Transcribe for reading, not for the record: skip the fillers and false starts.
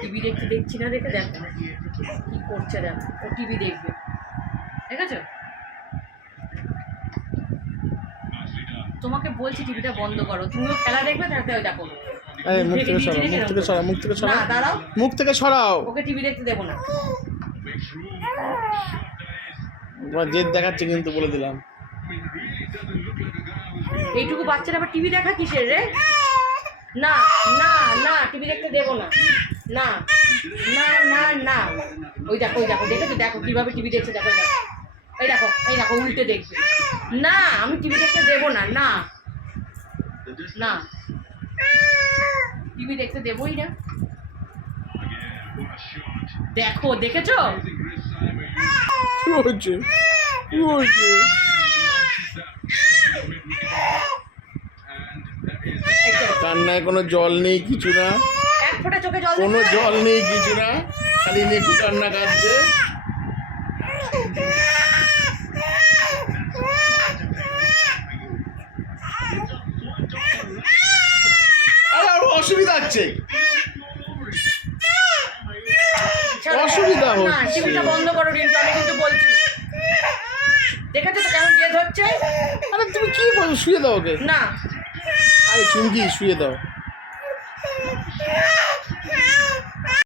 TV দেখছি না, দেখে দেখো কি করছে, দেখো ও টিভি দেখবে, ঠিক আছে? তোমাকে বলছি টিভিটা বন্ধ করো, তুমিও খেলা দেখবে, তাতে ওই দেখো না, দাঁড়াও, মুখ থেকে সরাও, ওকে টিভি দেখতে দেবো না। জেদ দেখাচ্ছে কিন্তু, বলে দিলাম। এইটুকু বাচ্চারা আবার টিভি দেখা কিসের রে? না না না, টিভি দেখতে দেবো না, না না না না। ওই দেখো দেখেছো, দেখো কিভাবে টিভি দেখছে, দেখো দেখো, এই দেখো উল্টে দেখবে। না, আমি টিভি দেখতে দেবো না, না না, টিভি দেখতে দেবোই না। দেখো, দেখেছো? কি হচ্ছে? কান্নায় কোনো জল নেই, কিছু না, এক ফোঁটা চোখে জল, কোনো জল নেই, কিছু না, খালি নেকু কান্না কাঁদছে। অসুবিধা হচ্ছে, অসুবিধা হচ্ছে। টিভিটা বন্ধ করো রিন্টু, আমি কিন্তু বলছি। দেখেছো তো কেমন জেদ হচ্ছে? আরে তুমি কি বলো, শুয়ে দাও ওকে। না, আরে চুমকি শুয়ে দাও।